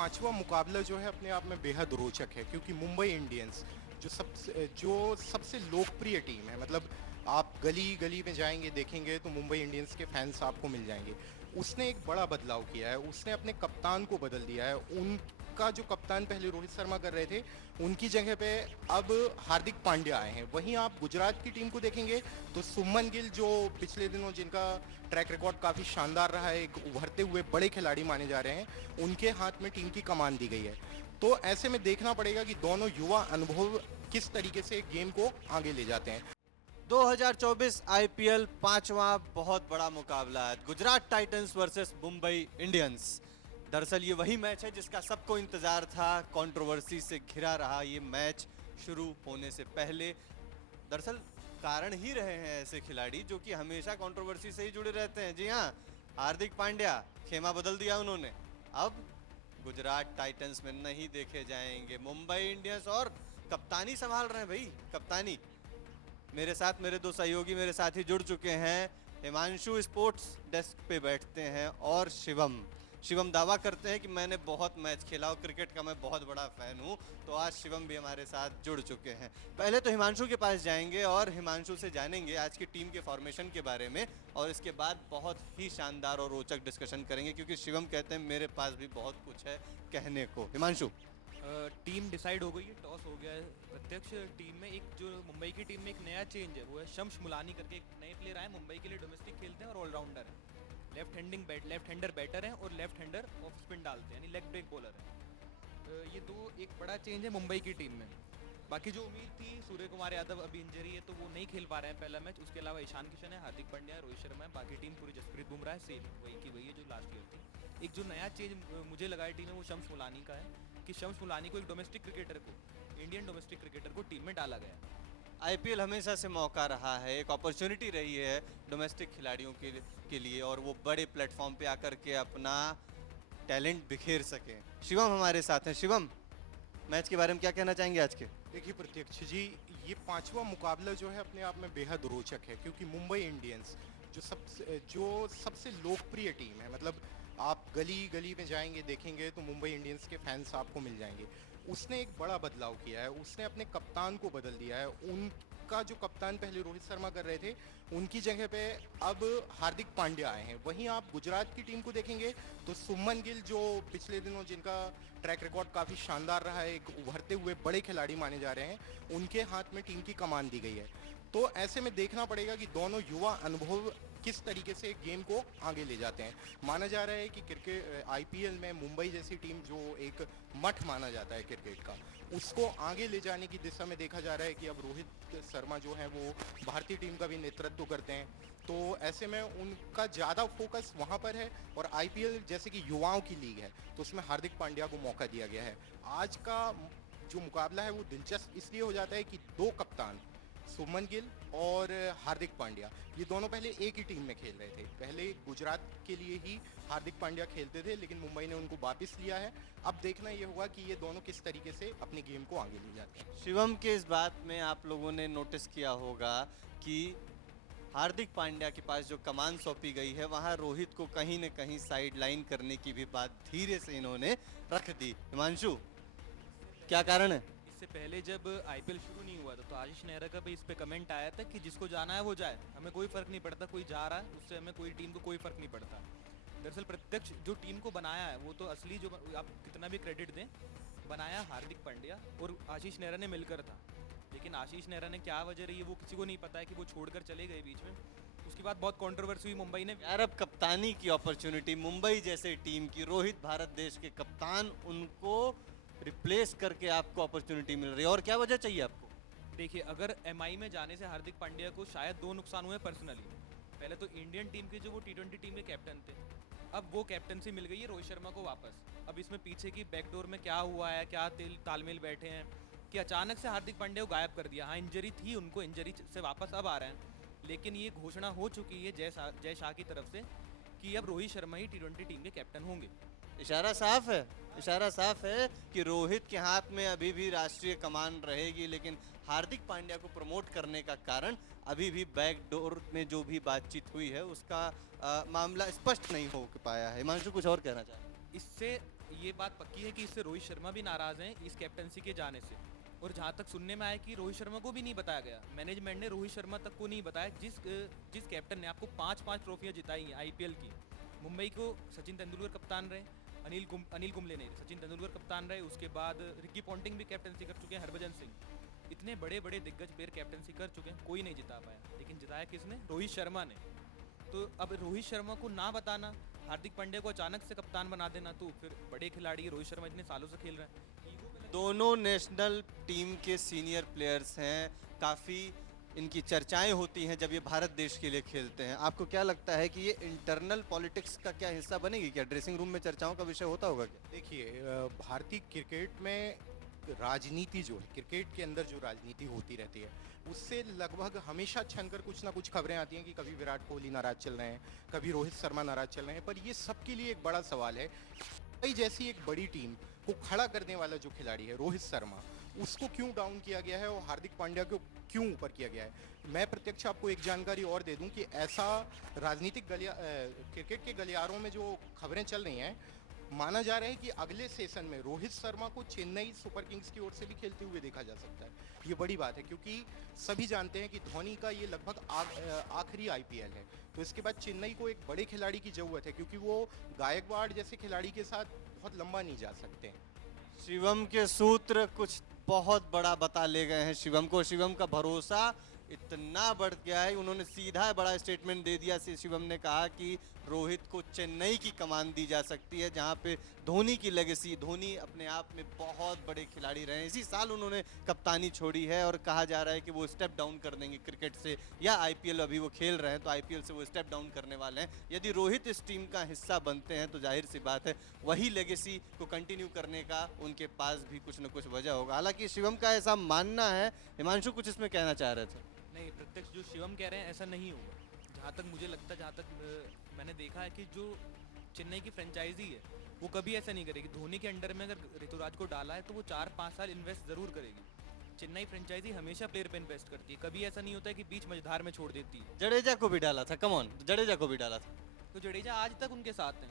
पांचवा मुकाबला जो है अपने आप में बेहद रोचक है, क्योंकि मुंबई इंडियंस जो सबसे लोकप्रिय टीम है, मतलब आप गली गली में जाएंगे देखेंगे तो मुंबई इंडियंस के फैंस आपको मिल जाएंगे। उसने एक बड़ा बदलाव किया है, उसने अपने कप्तान को बदल दिया है। उनका जो कप्तान पहले रोहित शर्मा कर रहे थे, उनकी जगह पे अब हार्दिक पांड्या आए हैं। वहीं आप गुजरात की टीम को देखेंगे तो सुमन गिल, जो पिछले दिनों जिनका ट्रैक रिकॉर्ड काफ़ी शानदार रहा है, एक उभरते हुए बड़े खिलाड़ी माने जा रहे हैं, उनके हाथ में टीम की कमान दी गई है। तो ऐसे में देखना पड़ेगा कि दोनों युवा अनुभव किस तरीके से गेम को आगे ले जाते हैं। 2024 आईपीएल पांचवा बहुत बड़ा मुकाबला है, Gujarat Titans versus Mumbai Indians. दरअसल ये वही मैच है जिसका सबको इंतजार था, कंट्रोवर्सी से घिरा रहा ये मैच शुरू होने से पहले। दरअसल कारण ही रहे हैं ऐसे खिलाड़ी जो कि हमेशा कंट्रोवर्सी से ही जुड़े रहते हैं। जी हाँ, हार्दिक पांड्या, खेमा बदल दिया उन्होंने, अब गुजरात टाइटंस में नहीं देखे जाएंगे। मुंबई इंडियंस और कप्तानी संभाल रहे हैं भाई, कप्तानी। मेरे साथ मेरे दो सहयोगी मेरे साथ ही जुड़ चुके हैं। हिमांशु स्पोर्ट्स डेस्क पे बैठते हैं और शिवम दावा करते हैं कि मैंने बहुत मैच खेला और क्रिकेट का मैं बहुत बड़ा फ़ैन हूं। तो आज शिवम भी हमारे साथ जुड़ चुके हैं। पहले तो हिमांशु के पास जाएंगे और हिमांशु से जानेंगे आज की टीम के फॉर्मेशन के बारे में, और इसके बाद बहुत ही शानदार और रोचक डिस्कशन करेंगे, क्योंकि शिवम कहते हैं मेरे पास भी बहुत कुछ है कहने को। हिमांशु, टीम डिसाइड हो गई है, टॉस हो गया है। प्रत्यक्ष टीम में एक जो मुंबई की टीम में एक नया चेंज है, वो है शम्स मुलानी करके एक नए प्लेयर आए मुंबई के लिए, डोमेस्टिक खेलते हैं और ऑलराउंडर हैं। लेफ्ट हैंडर बैटर हैं और लेफ्ट हैंडर ऑफ स्पिन डालते हैं, यानी लेग ब्रेक बॉलर हैं। ये दो एक बड़ा चेंज है मुंबई की टीम में। बाकी जो उम्मीद थी, सूर्य कुमार यादव अभी इंजरी है तो वो नहीं खेल पा रहे हैं पहला मैच। उसके अलावा ईशान किशन है, हार्दिक पांड्या है, रोहित शर्मा है। बाकी टीम पूरी जसप्रीत बुमराह है, सेम वही की वही है जो लास्ट ईयर थी। एक जो नया चेंज मुझे लगा है टीम में, वो शम्स मुलानी का है, कि शम्स मुलानी को, एक डोमेस्टिक क्रिकेटर को, इंडियन डोमेस्टिक क्रिकेटर को टीम में डाला गया। आईपीएल हमेशा से मौका रहा है, एक अपॉर्चुनिटी रही है डोमेस्टिक खिलाड़ियों के लिए, और वो बड़े प्लेटफॉर्म पे आकर के अपना टैलेंट बिखेर सकें। शिवम हमारे साथ हैं। शिवम, मैच के बारे में क्या कहना चाहेंगे आज के? देखिए प्रत्यक्ष जी, ये पांचवा मुकाबला जो है अपने आप में बेहद रोचक है, क्योंकि मुंबई इंडियंस जो सबसे लोकप्रिय टीम है, मतलब आप गली गली में जाएंगे देखेंगे तो मुंबई इंडियंस के फैंस आपको मिल जाएंगे। उसने एक बड़ा बदलाव किया है, उसने अपने कप्तान को बदल दिया है। उनका जो कप्तान पहले रोहित शर्मा कर रहे थे, उनकी जगह पे अब हार्दिक पांड्या आए हैं। वहीं आप गुजरात की टीम को देखेंगे तो सुमन गिल, जो पिछले दिनों जिनका ट्रैक रिकॉर्ड काफ़ी शानदार रहा है, एक उभरते हुए बड़े खिलाड़ी माने जा रहे हैं, उनके हाथ में टीम की कमान दी गई है। तो ऐसे में देखना पड़ेगा कि दोनों युवा अनुभव किस तरीके से गेम को आगे ले जाते हैं। माना जा रहा है कि क्रिकेट आईपीएल में मुंबई जैसी टीम, जो एक मठ माना जाता है क्रिकेट का, उसको आगे ले जाने की दिशा में देखा जा रहा है कि अब रोहित शर्मा जो है वो भारतीय टीम का भी नेतृत्व करते हैं। तो ऐसे में उनका ज़्यादा फोकस वहाँ पर है, और आईपीएल जैसे कि युवाओं की लीग है तो उसमें हार्दिक पांड्या को मौका दिया गया है। आज का जो मुकाबला है वो दिलचस्प इसलिए हो जाता है कि दो कप्तान, सुमन गिल और हार्दिक पांड्या, ये दोनों पहले एक ही टीम में खेल रहे थे। पहले गुजरात के लिए ही हार्दिक पांड्या खेलते थे, लेकिन मुंबई ने उनको वापस लिया है। अब देखना ये होगा कि ये दोनों किस तरीके से अपने गेम को आगे ले जाते हैं। शिवम के इस बात में आप लोगों ने नोटिस किया होगा कि हार्दिक पांड्या के पास जो कमान सौंपी गई है, वहां रोहित को कहीं न कहीं साइड लाइन करने की भी बात धीरे से इन्होंने रख दी। हिमांशु, क्या कारण है? इससे पहले जब आईपीएल शुरू नहीं हुआ था तो आशीष नेहरा का भी इस पे कमेंट आया था कि जिसको जाना है वो जाए, हमें कोई फर्क नहीं पड़ता, कोई जा रहा है उससे हमें कोई टीम को कोई फर्क नहीं पड़ता। दरअसल प्रत्यक्ष जो टीम को बनाया है, वो तो असली, जो आप कितना भी क्रेडिट दें, बनाया हार्दिक पांड्या और आशीष नेहरा ने मिलकर था। लेकिन आशीष नेहरा ने क्या वजह रही है वो किसी को नहीं पता है, कि वो छोड़कर चले गए बीच में। उसके बाद बहुत कंट्रोवर्सी हुई मुंबई ने। यार, अब कप्तानी की अपॉर्चुनिटी मुंबई जैसे टीम की, रोहित भारत देश के कप्तान, उनको रिप्लेस करके आपको अपॉर्चुनिटी मिल रही है, और क्या वजह चाहिए आपको? देखिए, अगर एमआई में जाने से हार्दिक पांड्या को शायद दो नुकसान हुए पर्सनली। पहले तो इंडियन टीम के जो वो टी20 टीम के कैप्टन थे, अब वो कैप्टनसी मिल गई है रोहित शर्मा को वापस। अब इसमें पीछे की बैकडोर में क्या हुआ है, क्या तालमेल बैठे हैं कि अचानक से हार्दिक पांड्या को गायब कर दिया। हाँ, इंजरी थी उनको, इंजरी से वापस अब आ रहे हैं, लेकिन ये घोषणा हो चुकी है जय शाह की तरफ से कि अब रोहित शर्मा ही टी20 टीम के कैप्टन होंगे। इशारा साफ है कि रोहित के हाथ में अभी भी राष्ट्रीय कमान रहेगी, लेकिन हार्दिक पांड्या को प्रमोट करने का कारण अभी भी बैकडोर में जो भी बातचीत हुई है उसका मामला स्पष्ट नहीं हो पाया है। हिमांशु, कुछ और कहना चाहें? इससे ये बात पक्की है कि इससे रोहित शर्मा भी नाराज़ हैं इस कैप्टनसी के जाने से। और जहाँ तक सुनने में आया कि रोहित शर्मा को भी नहीं बताया गया, मैनेजमेंट ने रोहित शर्मा तक को नहीं बताया, जिस कैप्टन ने आपको 5 ट्रॉफियाँ जिताई हैं आईपीएल की। मुंबई को सचिन तेंदुलकर कप्तान रहे, अनिल कुंबले नहीं, सचिन तेंदुलकर कप्तान रहे, उसके बाद रिकी पॉन्टिंग भी कैप्टनसी कर चुके हैं, हरभजन सिंह। इतने बड़े बड़े दिग्गज प्लेयर कैप्टनसी कर चुके हैं, कोई नहीं जिता पाया, लेकिन जिताया किसने? रोहित शर्मा ने। तो अब रोहित शर्मा को ना बताना, हार्दिक पांड्या को अचानक से कप्तान बना देना, तो फिर बड़े खिलाड़ी रोहित शर्मा इतने सालों से खेल रहे हैं, ईगो पे दोनों नेशनल टीम के सीनियर प्लेयर्स हैं, काफ़ी इनकी चर्चाएं होती हैं जब ये भारत देश के लिए खेलते हैं। आपको क्या लगता है कि ये इंटरनल पॉलिटिक्स का क्या हिस्सा बनेगी? क्या ड्रेसिंग रूम में चर्चाओं का विषय होता होगा क्या? देखिए, भारतीय क्रिकेट में राजनीति जो है, क्रिकेट के अंदर जो राजनीति होती रहती है, उससे लगभग हमेशा छनकर कुछ ना कुछ खबरें आती हैं कि कभी विराट कोहली नाराज चल रहे हैं, कभी रोहित शर्मा नाराज चल रहे हैं। पर ये सबके लिए एक बड़ा सवाल है, मुंबई जैसी एक बड़ी टीम को खड़ा करने वाला जो खिलाड़ी है रोहित शर्मा, उसको क्यों डाउन किया गया है और हार्दिक पांड्या को क्यों ऊपर किया गया है? मैं प्रत्यक्ष आपको एक जानकारी और दे दूं कि ऐसा राजनीतिक क्रिकेट के गलियारों में जो खबरें चल रही हैं, माना जा रहा है कि अगले सेशन में रोहित शर्मा को चेन्नई सुपर किंग्स की ओर से भी खेलते हुए देखा जा सकता है। ये बड़ी बात है, क्योंकि सभी जानते हैं कि धोनी का ये लगभग आखिरी आईपीएल है, तो इसके बाद चेन्नई को एक बड़े खिलाड़ी की ज़रूरत है, क्योंकि वो गायकवाड़ जैसे खिलाड़ी के साथ बहुत लंबा नहीं जा सकते। शिवम के सूत्र कुछ बहुत बड़ा बता ले गए हैं शिवम को। शिवम का भरोसा इतना बढ़ गया है, उन्होंने सीधा बड़ा स्टेटमेंट दे दिया। शिवम ने कहा कि रोहित को चेन्नई की कमान दी जा सकती है, जहां पे धोनी की लेगेसी, धोनी अपने आप में बहुत बड़े खिलाड़ी रहे हैं। इसी साल उन्होंने कप्तानी छोड़ी है और कहा जा रहा है कि वो स्टेप डाउन कर देंगे क्रिकेट से, या आईपीएल अभी वो खेल रहे हैं तो आईपीएल से वो स्टेप डाउन करने वाले हैं। यदि रोहित इस टीम का हिस्सा बनते हैं तो जाहिर सी बात है वही लेगेसी को कंटिन्यू करने का उनके पास भी कुछ न कुछ वजह होगा। हालांकि शिवम का ऐसा मानना है। हिमांशु कुछ इसमें कहना चाह रहे थे? नहीं, प्रत्यक्ष जो शिवम कह रहे हैं ऐसा नहीं होगा। जहाँ तक मुझे लगता है, जहाँ तक मैंने देखा है कि जो चेन्नई की फ्रेंचाइजी है वो कभी ऐसा नहीं करेगी। धोनी के अंडर में अगर ऋतुराज को डाला है तो वो 4-5 साल इन्वेस्ट ज़रूर करेगी। चेन्नई फ्रेंचाइजी हमेशा प्लेयर पे इन्वेस्ट करती है, कभी ऐसा नहीं होता है कि बीच मझधार में छोड़ देती है। जडेजा को भी डाला था, कम ऑन, जडेजा को भी डाला था, तो जडेजा आज तक उनके साथ हैं।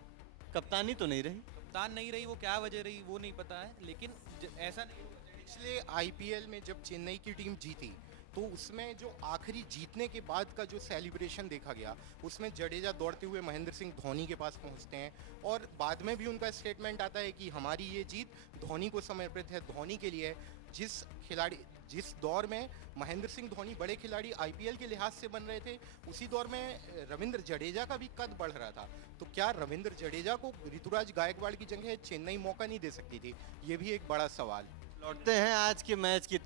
कप्तानी तो नहीं रही। कप्तान नहीं रही, वो क्या वजह रही वो नहीं पता है, लेकिन ऐसा नहीं होगा। पिछले आईपीएल में जब चेन्नई की टीम जीती, तो उसमें जो आखिरी जीतने के बाद का जो सेलिब्रेशन देखा गया, उसमें जडेजा दौड़ते हुए महेंद्र सिंह धोनी के पास पहुंचते हैं, और बाद में भी उनका स्टेटमेंट आता है कि हमारी ये जीत धोनी को समर्पित है, धोनी के लिए। जिस दौर में महेंद्र सिंह धोनी बड़े खिलाड़ी आईपीएल के लिहाज से बन रहे थे, उसी दौर में रविंद्र जडेजा का भी कद बढ़ रहा था। तो क्या रविंद्र जडेजा को ऋतुराज गायकवाड़ की जगह चेन्नई मौका नहीं दे सकती थी? ये भी एक बड़ा सवाल। लौटते हैं आज के मैच की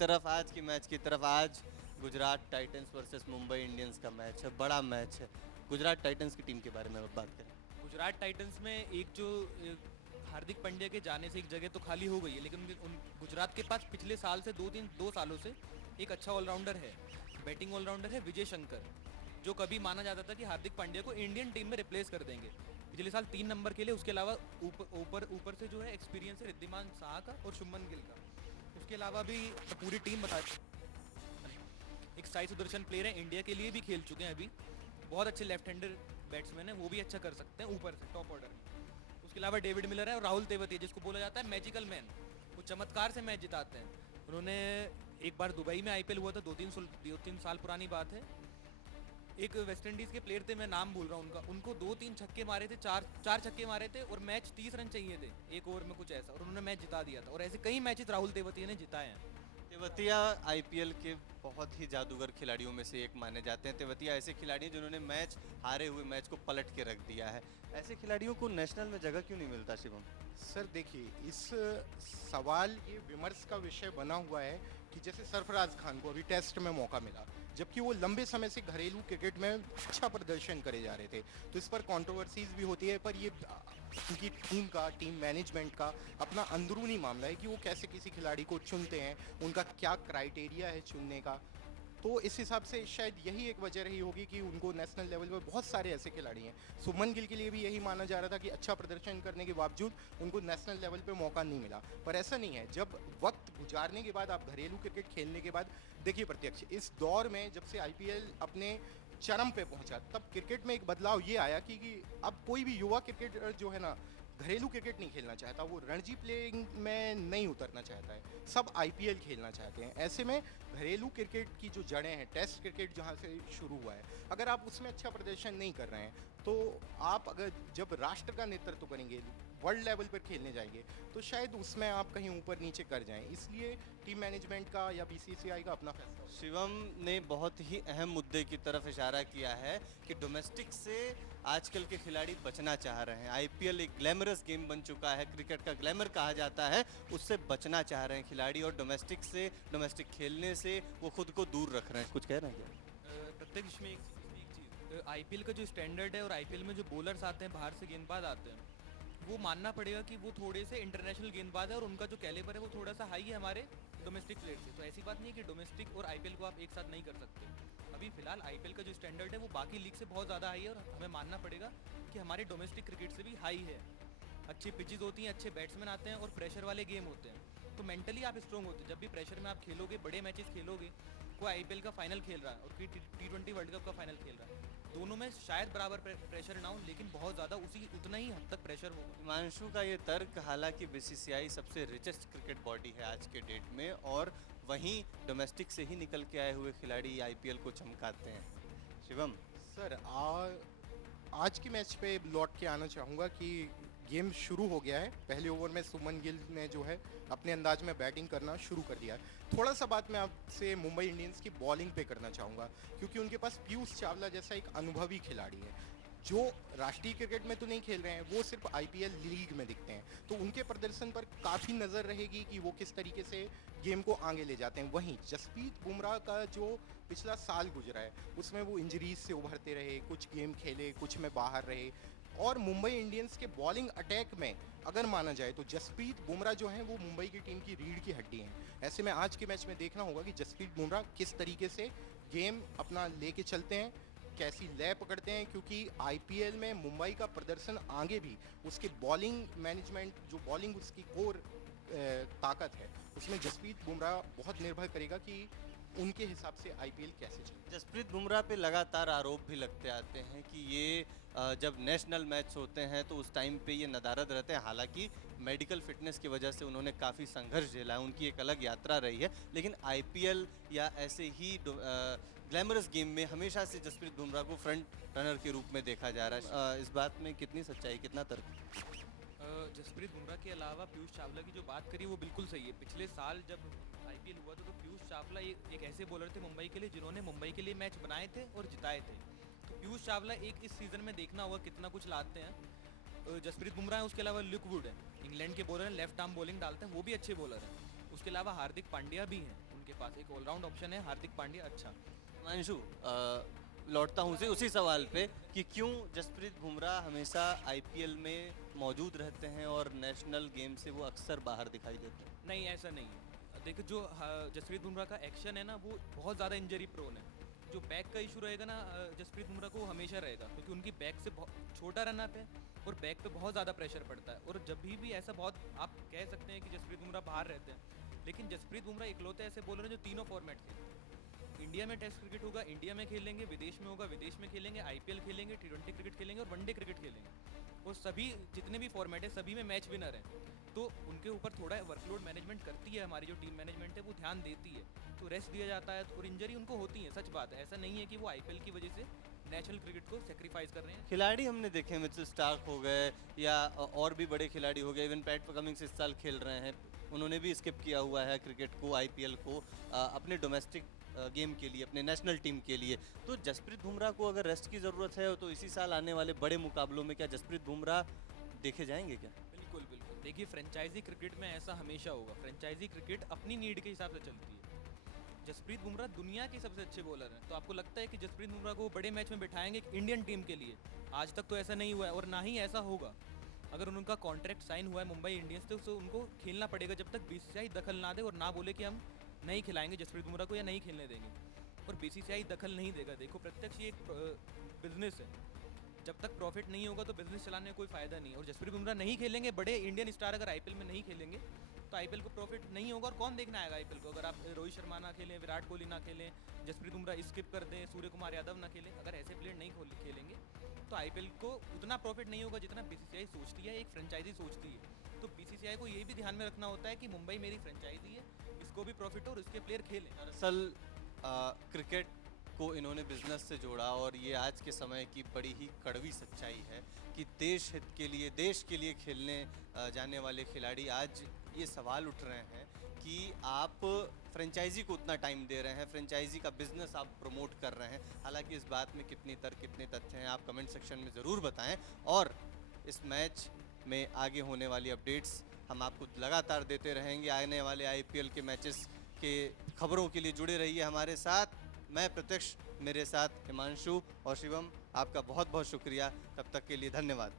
तरफ। आज Gujarat Titans versus Mumbai Indians का मैच है, बड़ा मैच है। गुजरात टाइटंस की टीम के बारे में अब बात करें। गुजरात टाइटंस में एक जो हार्दिक पांड्या के जाने से एक जगह तो खाली हो गई है, लेकिन गुजरात के पास पिछले साल से 2 सालों से एक अच्छा ऑलराउंडर है, बैटिंग ऑलराउंडर है विजय शंकर, जो कभी माना जाता था कि हार्दिक पांड्या को इंडियन टीम में रिप्लेस कर देंगे। पिछले साल 3 नंबर के लिए, उसके अलावा ऊपर से जो है एक्सपीरियंस है रिद्धिमान शाह का और शुभमन गिल का। उसके अलावा भी पूरी टीम बता, एक साई सुदर्शन प्लेयर है, इंडिया के लिए भी खेल चुके हैं अभी, बहुत अच्छे लेफ्ट हैंडर बैट्समैन है, वो भी अच्छा कर सकते हैं ऊपर से टॉप ऑर्डर में। उसके अलावा डेविड मिलर है और राहुल तेवतिया, जिसको बोला जाता है मैजिकल मैन, वो चमत्कार से मैच जिताते हैं। उन्होंने एक बार दुबई में आईपीएल हुआ था, 2-3 साल पुरानी बात है, एक वेस्ट इंडीज़ के प्लेयर थे, मैं नाम भूल रहा हूँ उनका, उनको 2-3 छक्के मारे थे, 4 छक्के मारे थे, और मैच 30 रन चाहिए थे एक ओवर में कुछ ऐसा, और उन्होंने मैच जिता दिया था। और ऐसे कई मैचेस राहुल तेवतिया ने जिताए हैं। तेवतिया आईपीएल के बहुत ही जादूगर खिलाड़ियों में से एक माने जाते हैं। तेवतिया ऐसे खिलाड़ी हैं जिन्होंने मैच हारे हुए मैच को पलट के रख दिया है। ऐसे खिलाड़ियों को नेशनल में जगह क्यों नहीं मिलता शिवम? सर देखिए, इस सवाल ये विमर्श का विषय बना हुआ है कि जैसे सरफराज खान को अभी टेस्ट में मौका मिला, जबकि वो लंबे समय से घरेलू क्रिकेट में अच्छा प्रदर्शन करे जा रहे थे, तो इस पर कंट्रोवर्सीज भी होती है। पर ये उनकी टीम मैनेजमेंट का अपना अंदरूनी मामला है कि वो कैसे किसी खिलाड़ी को चुनते हैं, उनका क्या क्राइटेरिया है चुनने का। तो इस हिसाब से शायद यही एक वजह रही होगी कि उनको नेशनल लेवल पर बहुत सारे ऐसे खिलाड़ी हैं। शुभमन गिल के लिए भी यही माना जा रहा था कि अच्छा प्रदर्शन करने के बावजूद उनको नेशनल लेवल पे मौका नहीं मिला। पर ऐसा नहीं है, जब वक्त गुजारने के बाद, आप घरेलू क्रिकेट खेलने के बाद, देखिए प्रत्यक्ष इस दौर में जब से आईपीएल अपने चरम पे पहुंचा, तब क्रिकेट में एक बदलाव ये आया कि अब कोई भी युवा क्रिकेटर जो है ना, घरेलू क्रिकेट नहीं खेलना चाहता, वो रणजी प्लेइंग में नहीं उतरना चाहता है, सब आईपीएल खेलना चाहते हैं। ऐसे में घरेलू क्रिकेट की जो जड़ें हैं, टेस्ट क्रिकेट जहाँ से शुरू हुआ है, अगर आप उसमें अच्छा प्रदर्शन नहीं कर रहे हैं तो आप अगर जब राष्ट्र का नेतृत्व करेंगे, वर्ल्ड लेवल पर खेलने जाएंगे, तो शायद उसमें आप कहीं ऊपर नीचे कर जाएं। इसलिए टीम मैनेजमेंट का या बीसीसीआई का अपना फैसला होगा। शिवम ने बहुत ही अहम मुद्दे की तरफ इशारा किया है कि डोमेस्टिक से आजकल के खिलाड़ी बचना चाह रहे हैं। आईपीएल एक ग्लैमरस गेम बन चुका है, क्रिकेट का ग्लैमर कहा जाता है, उससे बचना चाह रहे हैं खिलाड़ी, और डोमेस्टिक खेलने से वो खुद को दूर रख रहे हैं। कुछ कह रहे हैं क्या? प्रत्येक इसमें एक चीज़, आईपीएल का जो स्टैंडर्ड है और आईपीएल में जो बॉलर्स आते हैं, बाहर से गेंदबाज आते हैं, वो मानना पड़ेगा कि वो थोड़े से इंटरनेशनल गेंदबाज है और उनका जो कैलिबर है वो थोड़ा सा हाई है हमारे डोमेस्टिक प्लेयर से। तो ऐसी बात नहीं है कि डोमेस्टिक और आईपीएल को आप एक साथ नहीं कर सकते। अभी फिलहाल आईपीएल का जो स्टैंडर्ड है वो बाकी लीग से बहुत ज़्यादा हाई है, और हमें मानना पड़ेगा कि हमारे डोमेस्टिक क्रिकेट से भी हाई है। अच्छी पिचेस होती हैं, अच्छे बैट्समैन आते हैं और प्रेशर वाले गेम होते हैं, तो मेंटली आप स्ट्रॉन्ग होते हैं। जब भी प्रेशर में आप खेलोगे, बड़े मैचेस खेलोगे, कोई आईपीएल का फाइनल खेल रहा है और कोई T20 वर्ल्ड कप का फाइनल खेल रहा है, दोनों में शायद बराबर प्रेशर ना हो, लेकिन बहुत ज़्यादा उतना ही हद तक प्रेशर होगा। हिमांशु का ये तर्क, हालांकि बीसीसीआई सबसे रिचेस्ट क्रिकेट बॉडी है आज के डेट में, और वहीं डोमेस्टिक से ही निकल के आए हुए खिलाड़ी आईपीएल को चमकाते हैं। शिवम, सर आज के मैच पे लौट के आना चाहूँगा कि गेम शुरू हो गया है। पहले ओवर में सुमन गिल ने जो है अपने अंदाज में बैटिंग करना शुरू कर दिया है। थोड़ा सा बात मैं आपसे मुंबई इंडियंस की बॉलिंग पे करना चाहूँगा, क्योंकि उनके पास पीयूष चावला जैसा एक अनुभवी खिलाड़ी है, जो राष्ट्रीय क्रिकेट में तो नहीं खेल रहे हैं, वो सिर्फ आईपीएल लीग में दिखते हैं। तो उनके प्रदर्शन पर काफ़ी नज़र रहेगी कि वो किस तरीके से गेम को आगे ले जाते हैं। वहीं जसप्रीत बुमराह का जो पिछला साल गुजरा है, उसमें वो इंजरीज से उभरते रहे, कुछ गेम खेले, कुछ में बाहर रहे, और मुंबई इंडियंस के बॉलिंग अटैक में अगर माना जाए तो जसप्रीत बुमराह जो हैं वो मुंबई की टीम की रीढ़ की हड्डी हैं। ऐसे में आज के मैच में देखना होगा कि जसप्रीत बुमराह किस तरीके से गेम अपना लेके चलते हैं, कैसी लय पकड़ते हैं, क्योंकि आईपीएल में मुंबई का प्रदर्शन आगे भी उसके बॉलिंग मैनेजमेंट, जो बॉलिंग उसकी कोर ताकत है, उसमें जसप्रीत बुमराह बहुत निर्भर करेगा कि उनके हिसाब से आईपीएल कैसे चले। जसप्रीत बुमराह पे लगातार आरोप भी लगते आते हैं कि ये जब नेशनल मैच होते हैं तो उस टाइम पे ये नदारद रहते हैं। हालांकि मेडिकल फिटनेस की वजह से उन्होंने काफ़ी संघर्ष झेला है, उनकी एक अलग यात्रा रही है, लेकिन आईपीएल या ऐसे ही ग्लैमरस गेम में हमेशा से जसप्रीत बुमराह को फ्रंट रनर के रूप में देखा जा रहा है। इस बात में कितनी सच्चाई, कितना तर्क? जसप्रीत बुमराह के अलावा पीयूष चावला की जो बात करी वो बिल्कुल सही है। पिछले साल जब आईपीएल हुआ था तो पीयूष चावला एक ऐसे बॉलर थे मुंबई के लिए जिन्होंने मुंबई के लिए मैच बनाए थे और जिताए थे। तो पीयूष चावला एक इस सीज़न में देखना होगा कितना कुछ लाते हैं। जसप्रीत बुमराह है, उसके अलावा लुक वुड है, इंग्लैंड के बॉलर हैं, लेफ्ट आर्म बॉलिंग डालते हैं, वो भी अच्छे बॉलर हैं। उसके अलावा हार्दिक पांड्या भी हैं, उनके पास एक ऑलराउंड ऑप्शन है हार्दिक पांड्या। अच्छा हिमांशु, लौटता हूँ उसी सवाल पे कि क्यों जसप्रीत बुमराह हमेशा आईपीएल में मौजूद रहते हैं और नेशनल गेम से वो अक्सर बाहर दिखाई देते हैं? नहीं, ऐसा नहीं है। देखो, जो जसप्रीत बुमराह का एक्शन है ना, वो बहुत ज़्यादा इंजरी प्रोन है। जो बैक का इशू रहेगा ना जसप्रीत बुमराह को हमेशा रहेगा, क्योंकि उनकी बैक से छोटा रन अप है और बैक पे बहुत ज़्यादा प्रेशर पड़ता है। और जब भी ऐसा बहुत आप कह सकते हैं कि जसप्रीत बुमराह बाहर रहते हैं, लेकिन जसप्रीत बुमराह इकलौते ऐसे बॉलर हैं जो तीनों फॉर्मेट खेलते हैं। इंडिया में टेस्ट क्रिकेट होगा, इंडिया में खेलेंगे, विदेश में होगा, विदेश में खेलेंगे, आईपीएल खेलेंगे, T20 क्रिकेट खेलेंगे और वनडे क्रिकेट खेलेंगे। और सभी जितने भी फॉर्मेट है सभी में मैच विनर हैं। तो उनके ऊपर थोड़ा वर्कलोड मैनेजमेंट करती है हमारी जो टीम मैनेजमेंट है, वो ध्यान देती है, तो रेस्ट दिया जाता है। और इंजरी उनको होती है, सच बात है। ऐसा नहीं है कि वो आईपीएल की वजह से नेशनल क्रिकेट को सेक्रीफाइस कर रहे हैं। खिलाड़ी हमने देखे, मिचेल स्टार्क हो गए या और भी बड़े खिलाड़ी हो गए, इवन पैट कमिंग्स इस साल खेल रहे हैं, उन्होंने भी स्किप किया हुआ है क्रिकेट को, आईपीएल को, अपने डोमेस्टिक गेम के लिए, अपने नेशनल टीम के लिए। तो जसप्रीत बुमराह को अगर रेस्ट की ज़रूरत है तो इसी साल आने वाले बड़े मुकाबलों में क्या जसप्रीत बुमराह देखे जाएंगे क्या? बिल्कुल बिल्कुल। देखिए, फ्रेंचाइजी क्रिकेट में ऐसा हमेशा होगा। फ्रेंचाइजी क्रिकेट अपनी नीड के हिसाब से चलती है। जसप्रीत बुमराह दुनिया के सबसे अच्छे बॉलर हैं, तो आपको लगता है कि जसप्रीत बुमराह को बड़े मैच में बिठाएंगे इंडियन टीम के लिए? आज तक तो ऐसा नहीं हुआ है और ना ही ऐसा होगा। अगर उनका कॉन्ट्रैक्ट साइन हुआ है मुंबई इंडियंस से, तो उनको खेलना पड़ेगा जब तक बीसीसीआई दखल ना दे और ना बोले कि हम नहीं खिलाएंगे जसप्रीत बुमराह को या नहीं खेलने देंगे। और बीसीसीआई दखल नहीं देगा। देखो, प्रत्यक्ष ये एक बिजनेस है, जब तक प्रॉफिट नहीं होगा तो बिजनेस चलाने में कोई फ़ायदा नहीं है। और जसप्रीत बुमराह नहीं खेलेंगे, बड़े इंडियन स्टार अगर आईपीएल में नहीं खेलेंगे तो आईपीएल को प्रॉफिट नहीं होगा। और कौन देखना आएगा आईपीएल को? अगर आप रोहित शर्मा ना खेलें, विराट कोहली ना खेलें, जसप्रीत बुमराह स्किप कर दें, सूर्य कुमार यादव ना खेलें, अगर ऐसे प्लेयर नहीं खेलेंगे तो आईपीएल को उतना प्रॉफिट नहीं होगा जितना बीसीसीआई सोचती है, एक फ्रेंचाइजी सोचती है। तो बीसीसीआई को ये भी ध्यान में रखना होता है कि मुंबई मेरी फ्रेंचाइजी है, इसको भी प्रॉफिट हो और उसके प्लेयर खेलें। दरअसल क्रिकेट को इन्होंने बिजनेस से जोड़ा और ये आज के समय की बड़ी ही कड़वी सच्चाई है कि देश हित के लिए, देश के लिए खेलने जाने वाले खिलाड़ी आज ये सवाल उठ रहे हैं कि आप फ्रेंचाइजी को उतना टाइम दे रहे हैं, फ्रेंचाइजी का बिजनेस आप प्रमोट कर रहे हैं। हालांकि इस बात में कितनी तर्क, कितने तथ्य हैं, आप कमेंट सेक्शन में ज़रूर बताएं। और इस मैच में आगे होने वाली अपडेट्स हम आपको लगातार देते रहेंगे। आने वाले आईपीएल के मैचेस के खबरों के लिए जुड़े रहिए हमारे साथ। मैं प्रत्यक्ष, मेरे साथ हिमांशु और शिवम, आपका बहुत बहुत शुक्रिया। तब तक के लिए धन्यवाद।